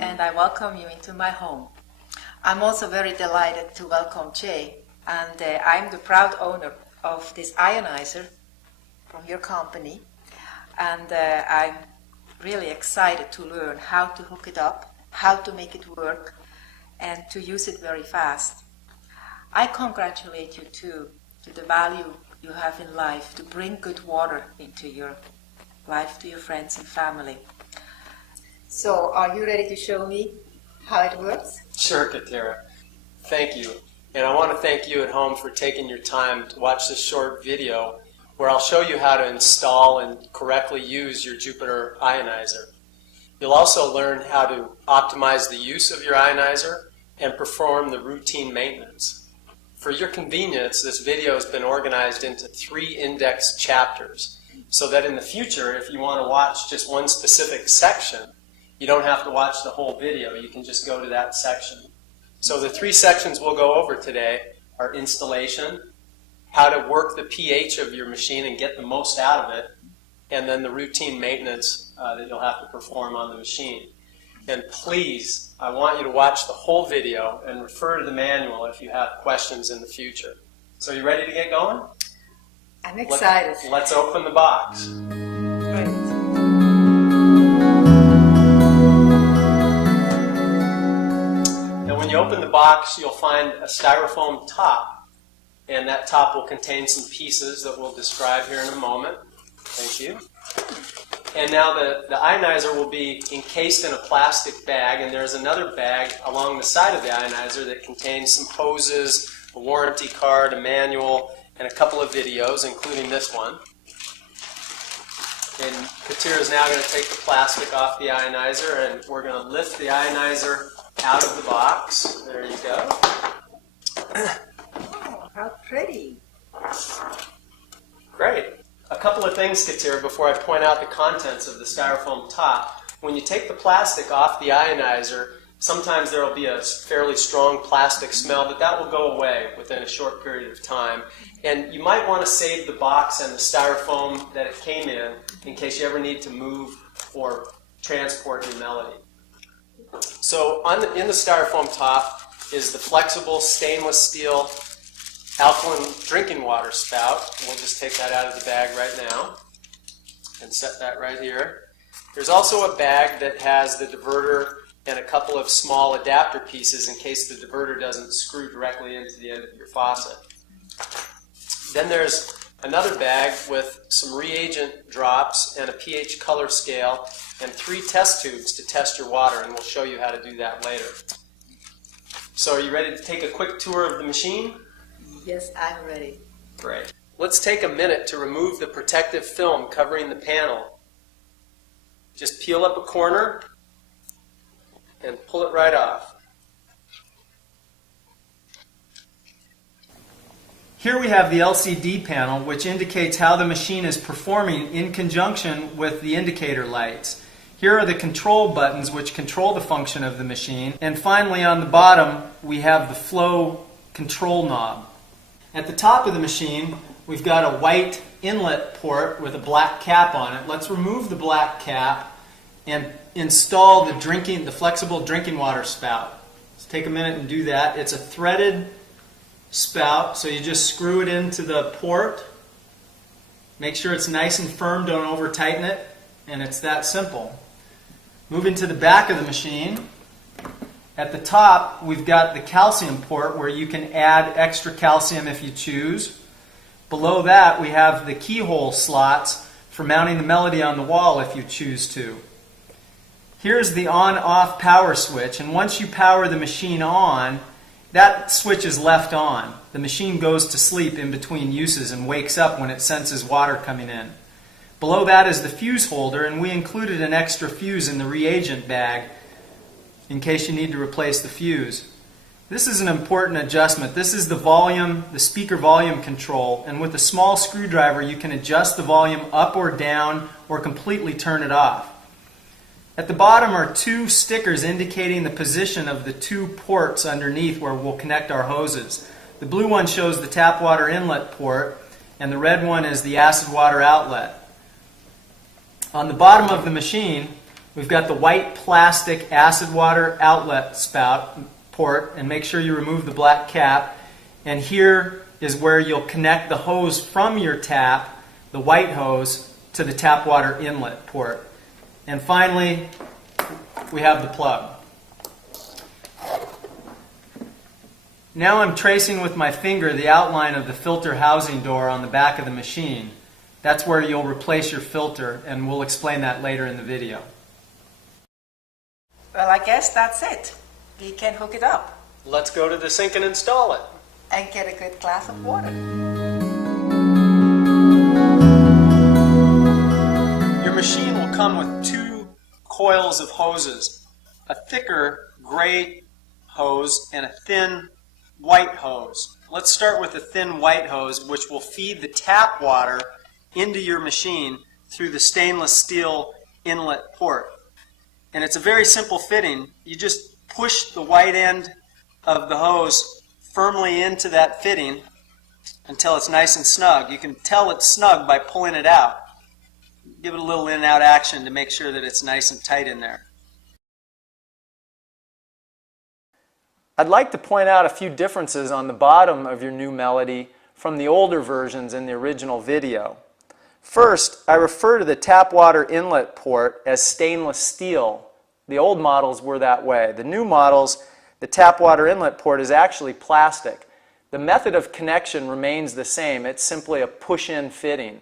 and I welcome you into my home. I'm also very delighted to welcome Jay, and I'm the proud owner of this ionizer from your company, and I'm really excited to learn how to hook it up, how to make it work, and to use it very fast. I congratulate you too to the value you have in life to bring good water into your life to your friends and family. So, are you ready to show me how it works? Sure, Katera. Thank you. And I want to thank you at home for taking your time to watch this short video where I'll show you how to install and correctly use your Jupiter ionizer. You'll also learn how to optimize the use of your ionizer and perform the routine maintenance. For your convenience, this video has been organized into 3 indexed chapters so that in the future, if you want to watch just one specific section, you don't have to watch the whole video. You can just go to that section. So the 3 sections we'll go over today are installation, how to work the pH of your machine and get the most out of it, and then the routine maintenance that you'll have to perform on the machine. And please, I want you to watch the whole video and refer to the manual if you have questions in the future. So you ready to get going? I'm excited. Let's open the box. Great. Now when you open the box, you'll find a styrofoam top. And that top will contain some pieces that we'll describe here in a moment. Thank you. And now the ionizer will be encased in a plastic bag, and there's another bag along the side of the ionizer that contains some hoses, a warranty card, a manual, and a couple of videos, including this one. And Katera is now going to take the plastic off the ionizer, and we're going to lift the ionizer out of the box. There you go. Oh, how pretty. Great. A couple of things, Katera, before I point out the contents of the styrofoam top. When you take the plastic off the ionizer, sometimes there will be a fairly strong plastic smell, but that will go away within a short period of time. And you might want to save the box and the styrofoam that it came in case you ever need to move or transport your melody. So in the styrofoam top is the flexible stainless steel alkaline drinking water spout. We'll just take that out of the bag right now and set that right here. There's also a bag that has the diverter and a couple of small adapter pieces in case the diverter doesn't screw directly into the end of your faucet. Then there's another bag with some reagent drops and a pH color scale and 3 test tubes to test your water, and we'll show you how to do that later. So are you ready to take a quick tour of the machine? Yes, I'm ready. Great. Let's take a minute to remove the protective film covering the panel. Just peel up a corner and pull it right off. Here we have the LCD panel, which indicates how the machine is performing in conjunction with the indicator lights. Here are the control buttons which control the function of the machine. And finally on the bottom we have the flow control knob. At the top of the machine we've got a white inlet port with a black cap on it. Let's remove the black cap and install the flexible drinking water spout. Let's take a minute and do that. It's a threaded spout, so you just screw it into the port. Make sure it's nice and firm, don't over tighten it, and it's that simple. Moving to the back of the machine, at the top we've got the calcium port where you can add extra calcium if you choose. Below that we have the keyhole slots for mounting the melody on the wall if you choose to. Here's the on-off power switch, and once you power the machine on, that switch is left on. The machine goes to sleep in between uses and wakes up when it senses water coming in. Below that is the fuse holder, and we included an extra fuse in the reagent bag in case you need to replace the fuse. This is an important adjustment. This is the volume, the speaker volume control, and with a small screwdriver you can adjust the volume up or down or completely turn it off. At the bottom are 2 stickers indicating the position of the 2 ports underneath where we'll connect our hoses. The blue one shows the tap water inlet port, and the red one is the acid water outlet. On the bottom of the machine, We've got the white plastic acid water outlet spout port, and make sure you remove the black cap. And here is where you'll connect the hose from your tap, the white hose, to the tap water inlet port. And finally, we have the plug. Now I'm tracing with my finger the outline of the filter housing door on the back of the machine. That's where you'll replace your filter, and we'll explain that later in the video. Well, I guess that's it. We can hook it up Let's go to the sink and install it. and get a good glass of water. Your machine will come with two coils of hoses, a thicker gray hose and a thin white hose. Let's start with the thin white hose, which will feed the tap water into your machine through the stainless steel inlet port. And it's a very simple fitting. You just push the white end of the hose firmly into that fitting until it's nice and snug. You can tell it's snug by pulling it out. Give it a little in and out action to make sure that it's nice and tight in there. I'd like to point out a few differences on the bottom of your new Melody from the older versions in the original video. First, I refer to the tap water inlet port as stainless steel. The old models were that way. The new models, the tap water inlet port is actually plastic. The method of connection remains the same. It's simply a push-in fitting.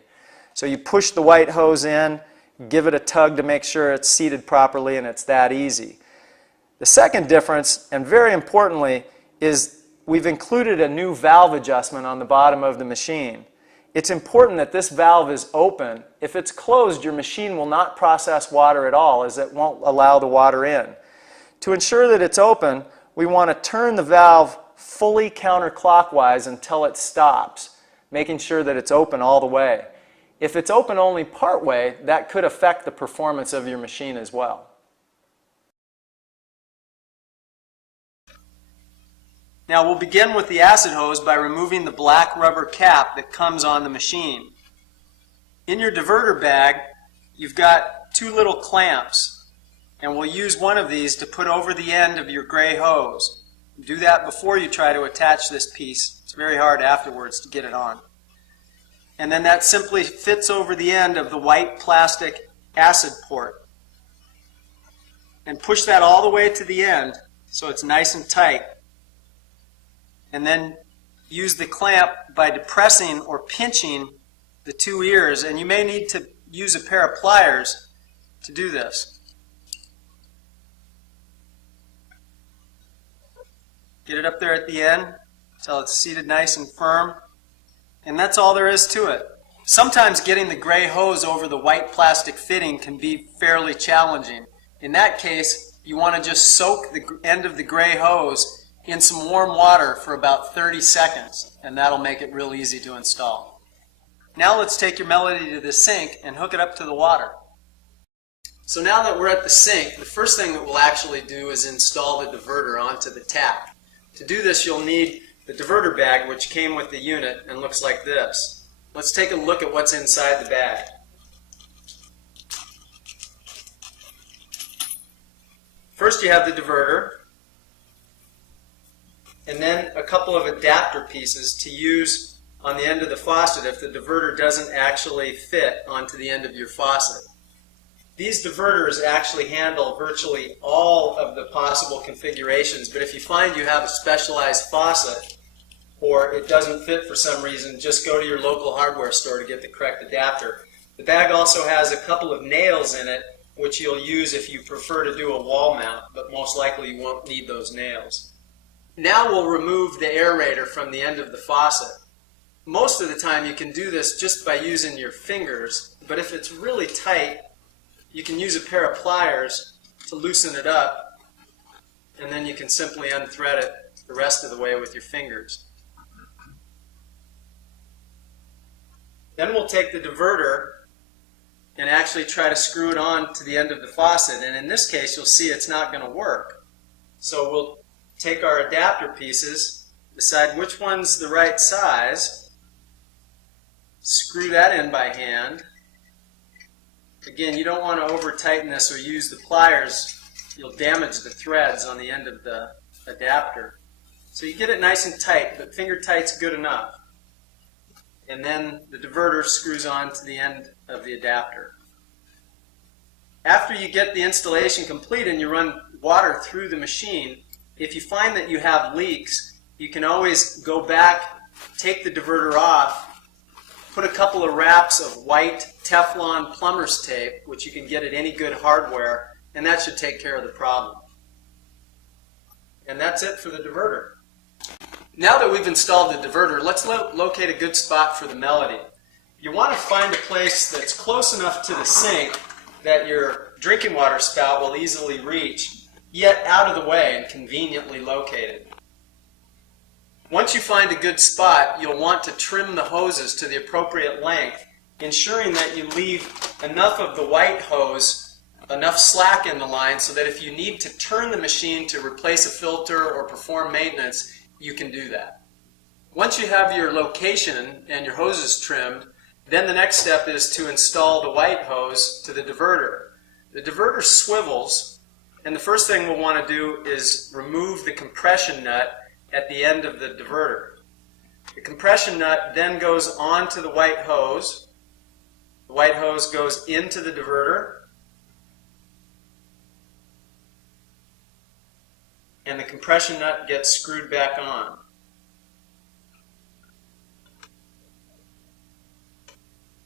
So you push the white hose in, give it a tug to make sure it's seated properly, and it's that easy. The second difference, and very importantly, is we've included a new valve adjustment on the bottom of the machine. It's important that this valve is open. If it's closed, your machine will not process water at all, as it won't allow the water in. To ensure that it's open, we want to turn the valve fully counterclockwise until it stops, making sure that it's open all the way. If it's open only part way, that could affect the performance of your machine as well. Now we'll begin with the acid hose by removing the black rubber cap that comes on the machine. In your diverter bag, you've got two little clamps, and we'll use one of these to put over the end of your gray hose. Do that before you try to attach this piece. It's very hard afterwards to get it on. And then that simply fits over the end of the white plastic acid port. And push that all the way to the end so it's nice and tight. And then use the clamp by depressing or pinching the two ears, and you may need to use a pair of pliers to do this. Get it up there at the end until it's seated nice and firm, and that's all there is to it. Sometimes getting the gray hose over the white plastic fitting can be fairly challenging. In that case, you want to just soak the end of the gray hose in some warm water for about 30 seconds, and that'll make it real easy to install. Now let's take your Melody to the sink and hook it up to the water. So now that we're at the sink, the first thing that we'll actually do is install the diverter onto the tap. To do this, you'll need the diverter bag, which came with the unit and looks like this. Let's take a look at what's inside the bag. First you have the diverter, and then a couple of adapter pieces to use on the end of the faucet if the diverter doesn't actually fit onto the end of your faucet. These diverters actually handle virtually all of the possible configurations, but if you find you have a specialized faucet or it doesn't fit for some reason, just go to your local hardware store to get the correct adapter. The bag also has a couple of nails in it, which you'll use if you prefer to do a wall mount, but most likely you won't need those nails. Now we'll remove the aerator from the end of the faucet. Most of the time you can do this just by using your fingers, but if it's really tight, you can use a pair of pliers to loosen it up, and then you can simply unthread it the rest of the way with your fingers. Then we'll take the diverter and actually try to screw it on to the end of the faucet, and in this case you'll see it's not going to work. So we'll take our adapter pieces, decide which one's the right size, screw that in by hand, Again, you don't want to over tighten this or use the pliers. You'll damage the threads on the end of the adapter. So you get it nice and tight, but finger tight's good enough. And then the diverter screws on to the end of the adapter. After you get the installation complete and you run water through the machine, if you find that you have leaks, you can always go back, take the diverter off, put a couple of wraps of white Teflon plumber's tape, which you can get at any good hardware, and that should take care of the problem. And that's it for the diverter. Now that we've installed the diverter, let's locate a good spot for the melody. You want to find a place that's close enough to the sink that your drinking water spout will easily reach, yet out of the way and conveniently located. Once you find a good spot, you'll want to trim the hoses to the appropriate length, ensuring that you leave enough of the white hose, enough slack in the line so that if you need to turn the machine to replace a filter or perform maintenance, you can do that. Once you have your location and your hoses trimmed, then the next step is to install the white hose to the diverter. The diverter swivels, and the first thing we'll want to do is remove the compression nut at the end of the diverter. The compression nut then goes onto the white hose. The white hose goes into the diverter, and the compression nut gets screwed back on.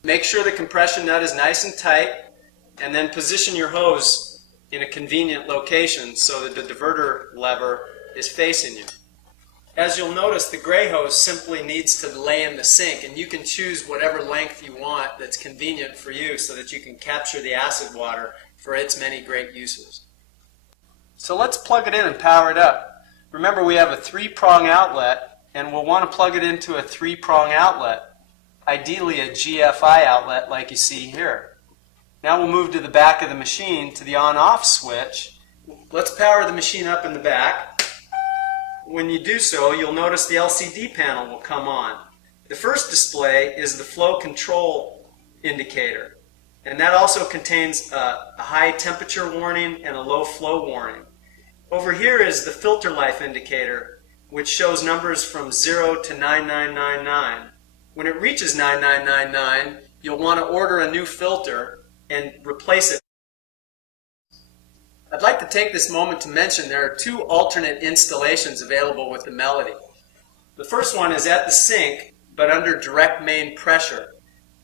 Make sure the compression nut is nice and tight, and then position your hose in a convenient location so that the diverter lever is facing you. As you'll notice, the gray hose simply needs to lay in the sink, and you can choose whatever length you want that's convenient for you so that you can capture the acid water for its many great uses. So let's plug it in and power it up. Remember, we have a 3-prong outlet, and we'll want to plug it into a 3-prong outlet, ideally a GFI outlet like you see here. Now we'll move to the back of the machine to the on-off switch. Let's power the machine up in the back. When you do so, you'll notice the LCD panel will come on. The first display is the flow control indicator, and that also contains a high temperature warning and a low flow warning. Over here is the filter life indicator, which shows numbers from 0 to 9999. When it reaches 9999, you'll want to order a new filter and replace it. I'd like to take this moment to mention there are 2 alternate installations available with the Melody. The first one is at the sink, but under direct main pressure.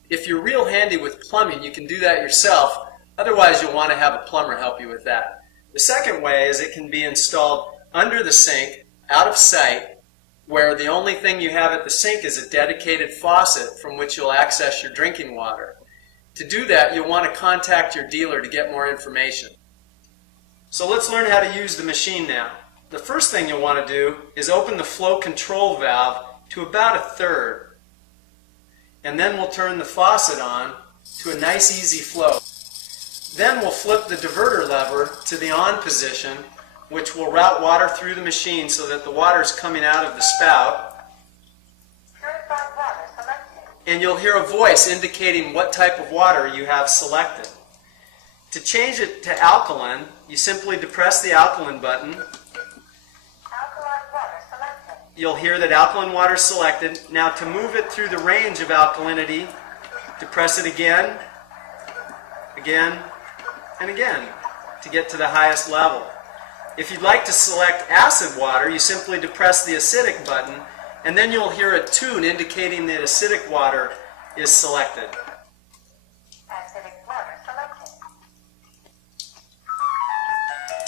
If you're real handy with plumbing, you can do that yourself. Otherwise, you'll want to have a plumber help you with that. The second way is it can be installed under the sink, out of sight, where the only thing you have at the sink is a dedicated faucet from which you'll access your drinking water. To do that, you'll want to contact your dealer to get more information. So let's learn how to use the machine now. The first thing you'll want to do is open the flow control valve to about 1/3. And then we'll turn the faucet on to a nice easy flow. Then we'll flip the diverter lever to the on position, which will route water through the machine so that the water is coming out of the spout. And you'll hear a voice indicating what type of water you have selected. To change it to alkaline, you simply depress the alkaline button. You'll hear that alkaline water is selected. Now to move it through the range of alkalinity, depress it again, again, and again to get to the highest level. If you'd like to select acid water, you simply depress the acidic button, and then you'll hear a tune indicating that acidic water is selected.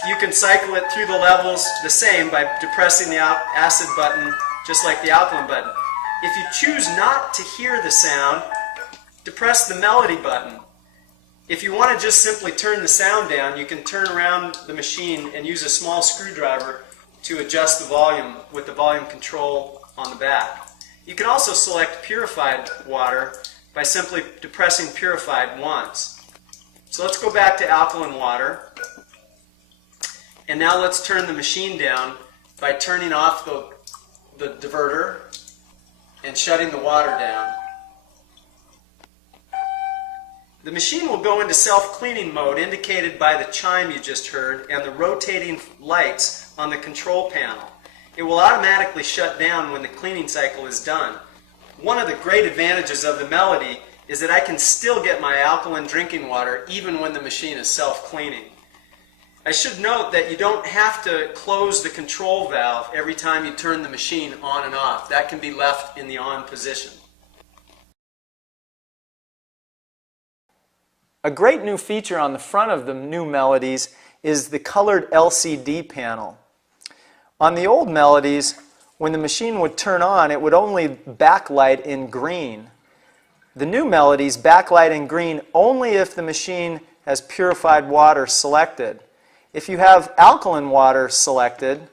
You can cycle it through the levels the same by depressing the acid button just like the alkaline button. If you choose not to hear the sound, depress the melody button. If you want to just simply turn the sound down, you can turn around the machine and use a small screwdriver to adjust the volume with the volume control on the back. You can also select purified water by simply depressing purified once. So let's go back to alkaline water. And now let's turn the machine down by turning off the diverter and shutting the water down. The machine will go into self-cleaning mode indicated by the chime you just heard and the rotating lights on the control panel. It will automatically shut down when the cleaning cycle is done. One of the great advantages of the Melody is that I can still get my alkaline drinking water even when the machine is self-cleaning. I should note that you don't have to close the control valve every time you turn the machine on and off. That can be left in the on position. A great new feature on the front of the new Melodies is the colored LCD panel. On the old Melodies, when the machine would turn on, it would only backlight in green. The new Melodies backlight in green only if the machine has purified water selected. If you have alkaline water selected,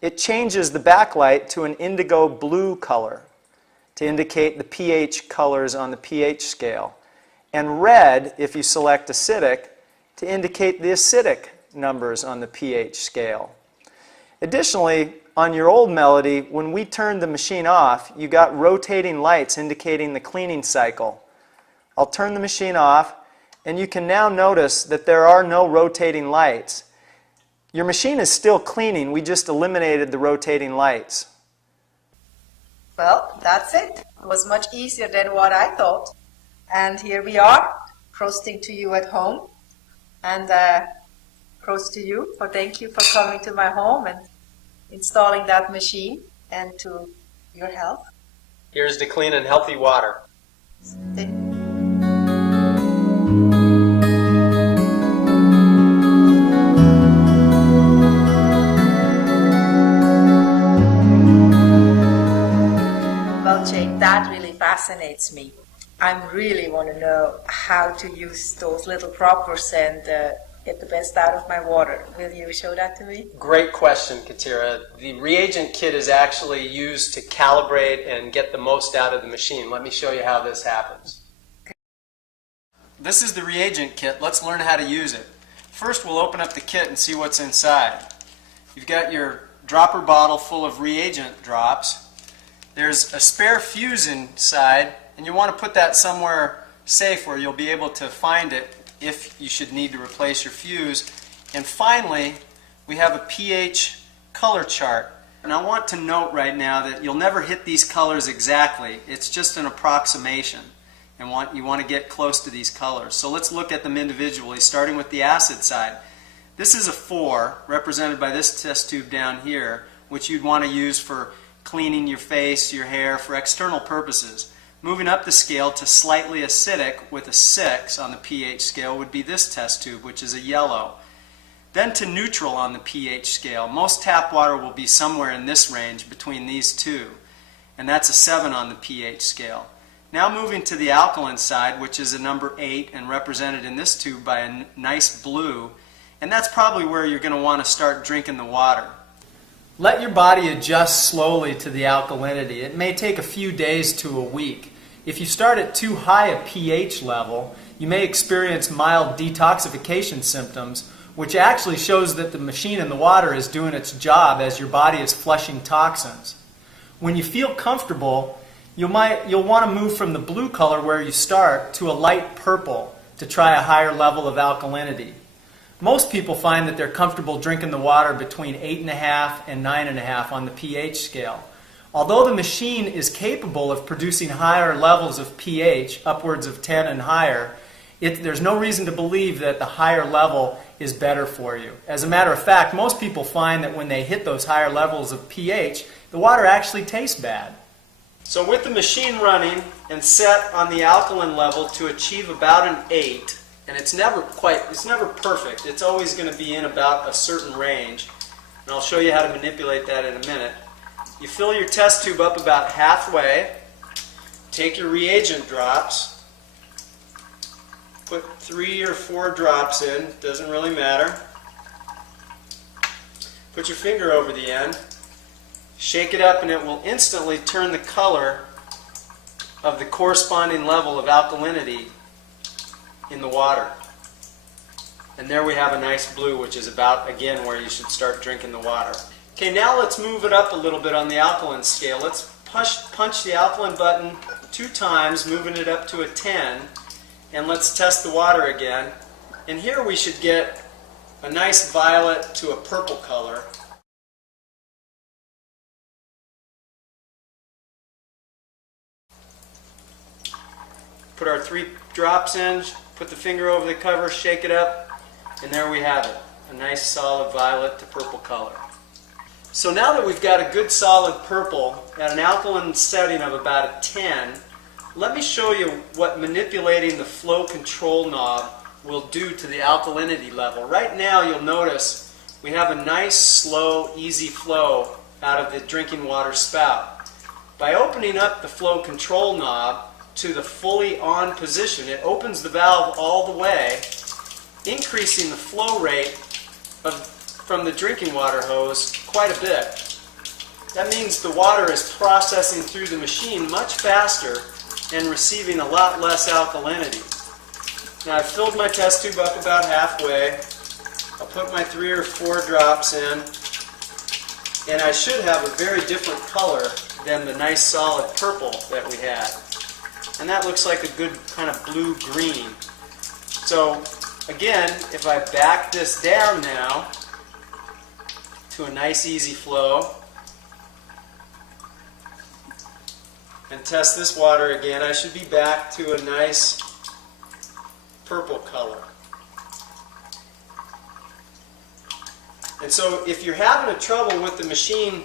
it changes the backlight to an indigo blue color to indicate the pH colors on the pH scale, and red if you select acidic to indicate the acidic numbers on the pH scale. Additionally, on your old Melody, when we turned the machine off, you got rotating lights indicating the cleaning cycle. I'll turn the machine off, and you can now notice that there are no rotating lights. Your machine is still cleaning, we just eliminated the rotating lights. Well, that's it. It was much easier than what I thought. And here we are, proasting to you at home. And proast to you, for thank you for coming to my home and installing that machine and to your help. Here's the clean and healthy water. Well, Jane, that really fascinates me. I really want to know how to use those little proppers and get the best out of my water. Will you show that to me? Great question, Katira. The reagent kit is actually used to calibrate and get the most out of the machine. Let me show you how this happens. This is the reagent kit. Let's learn how to use it. First, we'll open up the kit and see what's inside. You've got your dropper bottle full of reagent drops. There's a spare fuse inside, and you want to put that somewhere safe where you'll be able to find it if you should need to replace your fuse. And finally, we have a pH color chart. And I want to note right now that you'll never hit these colors exactly. It's just an approximation, and you want to get close to these colors. So let's look at them individually, starting with the acid side. This is a 4, represented by this test tube down here, which you'd want to use for cleaning your face, your hair, for external purposes. Moving up the scale to slightly acidic with a 6 on the pH scale would be this test tube, which is a yellow. Then to neutral on the pH scale. Most tap water will be somewhere in this range between these two, and that's a 7 on the pH scale. Now moving to the alkaline side, which is a number 8 and represented in this tube by a nice blue, and that's probably where you're going to want to start drinking the water. Let your body adjust slowly to the alkalinity. It may take a few days to a week. If you start at too high a pH level, you may experience mild detoxification symptoms, which actually shows that the machine in the water is doing its job as your body is flushing toxins. When you feel comfortable, you'll want to move from the blue color where you start to a light purple to try a higher level of alkalinity. Most people find that they're comfortable drinking the water between 8.5 and 9.5 on the pH scale. Although the machine is capable of producing higher levels of pH, upwards of 10 and higher, there's no reason to believe that the higher level is better for you. As a matter of fact, most people find that when they hit those higher levels of pH, the water actually tastes bad. So with the machine running and set on the alkaline level to achieve about an 8, and it's never perfect. It's always going to be in about a certain range. And I'll show you how to manipulate that in a minute. You fill your test tube up about halfway. Take your reagent drops. Put 3 or 4 drops in. Doesn't really matter. Put your finger over the end. Shake it up and it will instantly turn the color of the corresponding level of alkalinity in the water. And there we have a nice blue, which is about, again, where you should start drinking the water. Okay, now let's move it up a little bit on the alkaline scale. Let's punch the alkaline button 2 times, moving it up to a 10. And let's test the water again. And here we should get a nice violet to a purple color. Put our 3 drops in, put the finger over the cover, shake it up, and there we have it. A nice solid violet to purple color. So now that we've got a good solid purple at an alkaline setting of about a 10, let me show you what manipulating the flow control knob will do to the alkalinity level. Right now you'll notice we have a nice, slow, easy flow out of the drinking water spout. By opening up the flow control knob to the fully on position, it opens the valve all the way, increasing the flow rate from the drinking water hose quite a bit. That means the water is processing through the machine much faster and receiving a lot less alkalinity. Now I've filled my test tube up about halfway. I'll put my 3 or 4 drops in, and I should have a very different color than the nice solid purple that we had. And that looks like a good kind of blue-green. So again, if I back this down now to a nice easy flow and test this water again, I should be back to a nice purple color. And so if you're having a trouble with the machine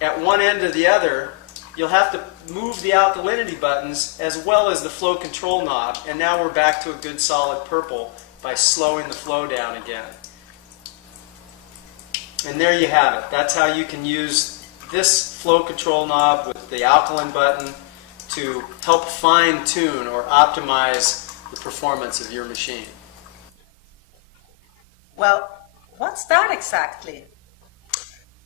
at one end or the other, you'll have to move the alkalinity buttons as well as the flow control knob, and now we're back to a good solid purple by slowing the flow down again. And there you have it. That's how you can use this flow control knob with the alkaline button to help fine-tune or optimize the performance of your machine. Well, what's that exactly?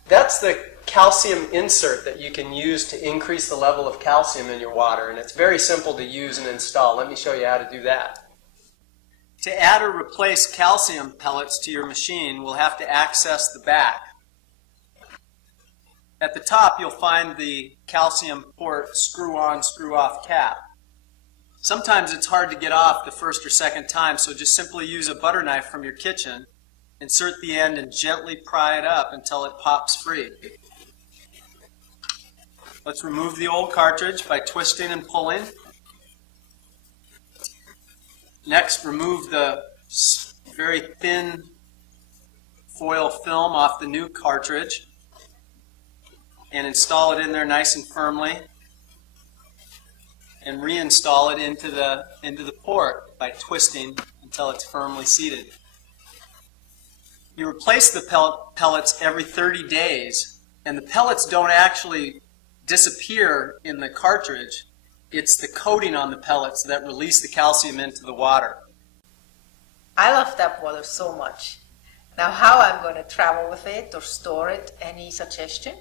That's the calcium insert that you can use to increase the level of calcium in your water, and it's very simple to use and install. Let me show you how to do that. To add or replace calcium pellets to your machine, we'll have to access the back. At the top, you'll find the calcium port screw-on, screw-off cap. Sometimes it's hard to get off the first or second time, so just simply use a butter knife from your kitchen, insert the end, and gently pry it up until it pops free. Let's remove the old cartridge by twisting and pulling. Next, remove the very thin foil film off the new cartridge and install it in there nice and firmly, and reinstall it into the port by twisting until it's firmly seated. You replace the pellets every 30 days, and the pellets don't actually disappear in the cartridge. It's the coating on the pellets that release the calcium into the water. I love tap water so much. Now how I'm going to travel with it or store it, any suggestion?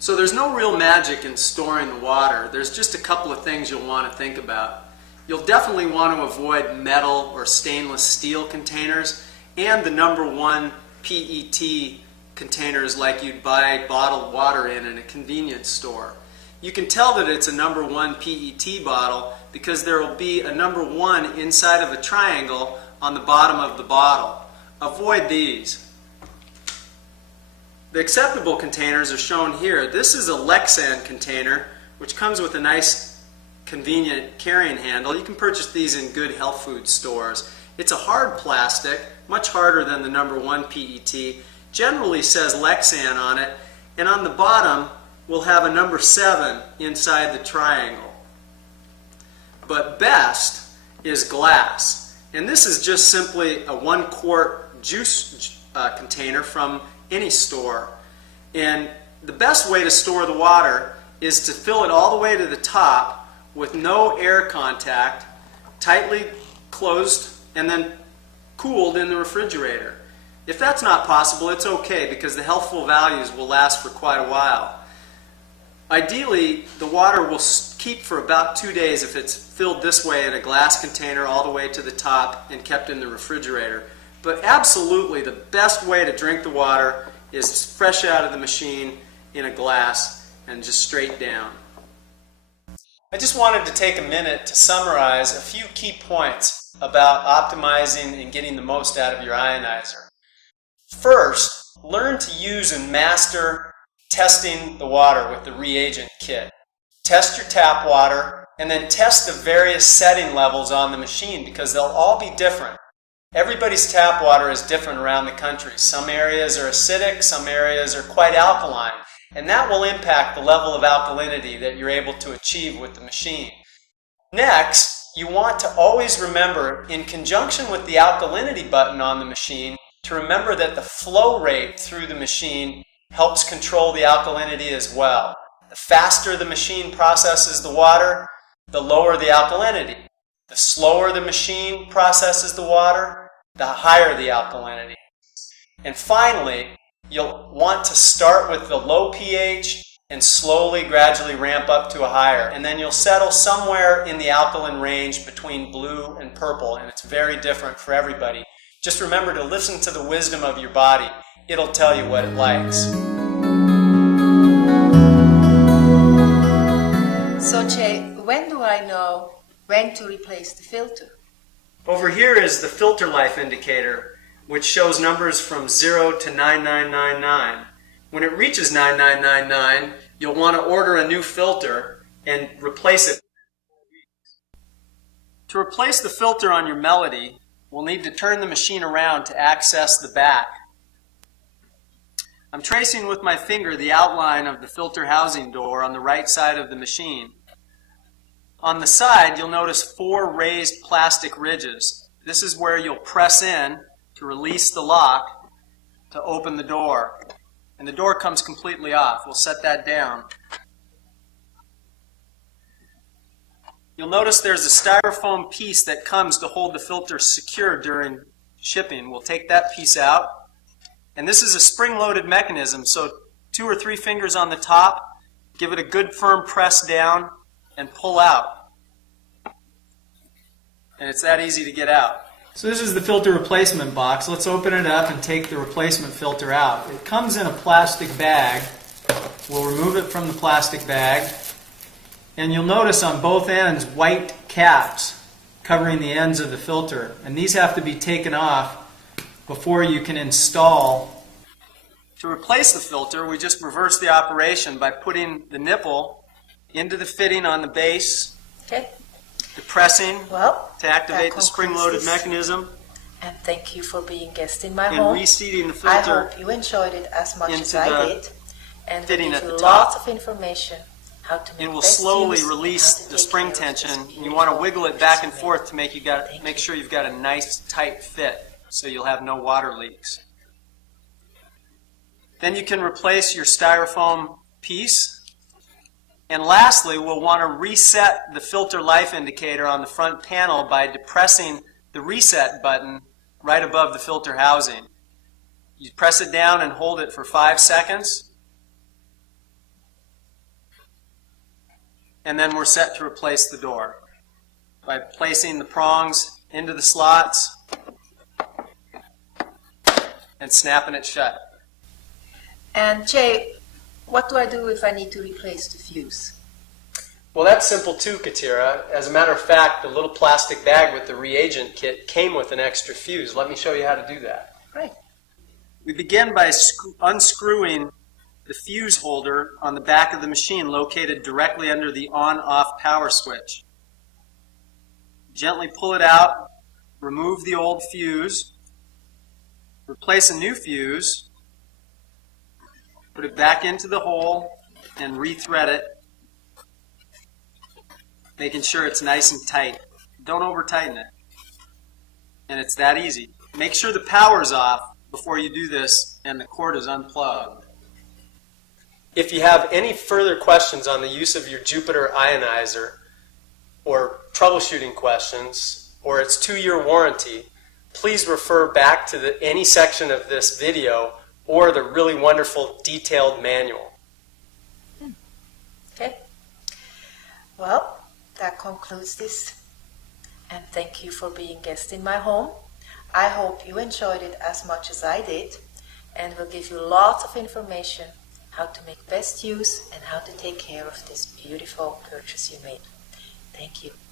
So there's no real magic in storing the water. There's just a couple of things you'll want to think about. You'll definitely want to avoid metal or stainless steel containers and the #1 PET containers like you'd buy bottled water in a convenience store. You can tell that it's a #1 PET bottle because there will be a #1 inside of a triangle on the bottom of the bottle. Avoid these. The acceptable containers are shown here. This is a Lexan container, which comes with a nice convenient carrying handle. You can purchase these in good health food stores. It's a hard plastic, much harder than the #1 PET. Generally says Lexan on it, and on the bottom we'll have a #7 inside the triangle. But best is glass, and this is just simply a 1-quart juice container from any store. And the best way to store the water is to fill it all the way to the top with no air contact, tightly closed, and then cooled in the refrigerator. If that's not possible, it's okay because the healthful values will last for quite a while. Ideally, the water will keep for about 2 days if it's filled this way in a glass container all the way to the top and kept in the refrigerator. But absolutely, the best way to drink the water is fresh out of the machine in a glass and just straight down. I just wanted to take a minute to summarize a few key points about optimizing and getting the most out of your ionizer. First, learn to use and master testing the water with the Reagent Kit. Test your tap water and then test the various setting levels on the machine because they'll all be different. Everybody's tap water is different around the country. Some areas are acidic, some areas are quite alkaline, and that will impact the level of alkalinity that you're able to achieve with the machine. Next, you want to always remember, in conjunction with the alkalinity button on the machine, to remember that the flow rate through the machine helps control the alkalinity as well. The faster the machine processes the water, the lower the alkalinity. The slower the machine processes the water, the higher the alkalinity. And finally, you'll want to start with the low pH and slowly, gradually ramp up to a higher. And then you'll settle somewhere in the alkaline range between blue and purple, and it's very different for everybody. Just remember to listen to the wisdom of your body. It'll tell you what it likes. So Jay, when do I know when to replace the filter? Over here is the filter life indicator, which shows numbers from 0 to 9999. When it reaches 9999, you'll want to order a new filter and replace it. To replace the filter on your Melody, we'll need to turn the machine around to access the back. I'm tracing with my finger the outline of the filter housing door on the right side of the machine. On the side, you'll notice 4 raised plastic ridges. This is where you'll press in to release the lock to open the door. And the door comes completely off. We'll set that down. You'll notice there's a styrofoam piece that comes to hold the filter secure during shipping. We'll take that piece out. And this is a spring-loaded mechanism, so 2 or 3 fingers on the top, give it a good firm press down, and pull out. And it's that easy to get out. So this is the filter replacement box. Let's open it up and take the replacement filter out. It comes in a plastic bag. We'll remove it from the plastic bag. And you'll notice on both ends white caps covering the ends of the filter. And these have to be taken off before you can install. To replace the filter, we just reverse the operation by putting the nipple into the fitting on the base, depressing to activate the spring-loaded mechanism, and thank you for being guest in my and home. reseating the I filter hope you enjoyed it as much as I did, and we'll fitting give at you the lots top. of information how to make It will best slowly use release and how to the take spring care of this tension. You want to wiggle it back and beautiful forth to make sure you've got a nice tight fit so you'll have no water leaks. Then you can replace your styrofoam piece. And lastly, we'll want to reset the filter life indicator on the front panel by depressing the reset button right above the filter housing. You press it down and hold it for 5 seconds. And then we're set to replace the door by placing the prongs into the slots and snapping it shut. And Jay, what do I do if I need to replace the fuse? Well, that's simple too, Katira. As a matter of fact, the little plastic bag with the reagent kit came with an extra fuse. Let me show you how to do that. Right. We begin by unscrewing the fuse holder on the back of the machine located directly under the on-off power switch. Gently pull it out, remove the old fuse, replace a new fuse, put it back into the hole, and rethread it, making sure it's nice and tight. Don't over-tighten it. And it's that easy. Make sure the power's off before you do this and the cord is unplugged. If you have any further questions on the use of your Jupiter ionizer, or troubleshooting questions, or its 2-year warranty, please refer back to any section of this video or the really wonderful detailed manual. Okay. Well, that concludes this. And thank you for being guest in my home. I hope you enjoyed it as much as I did, and will give you lots of information how to make best use and how to take care of this beautiful purchase you made. Thank you.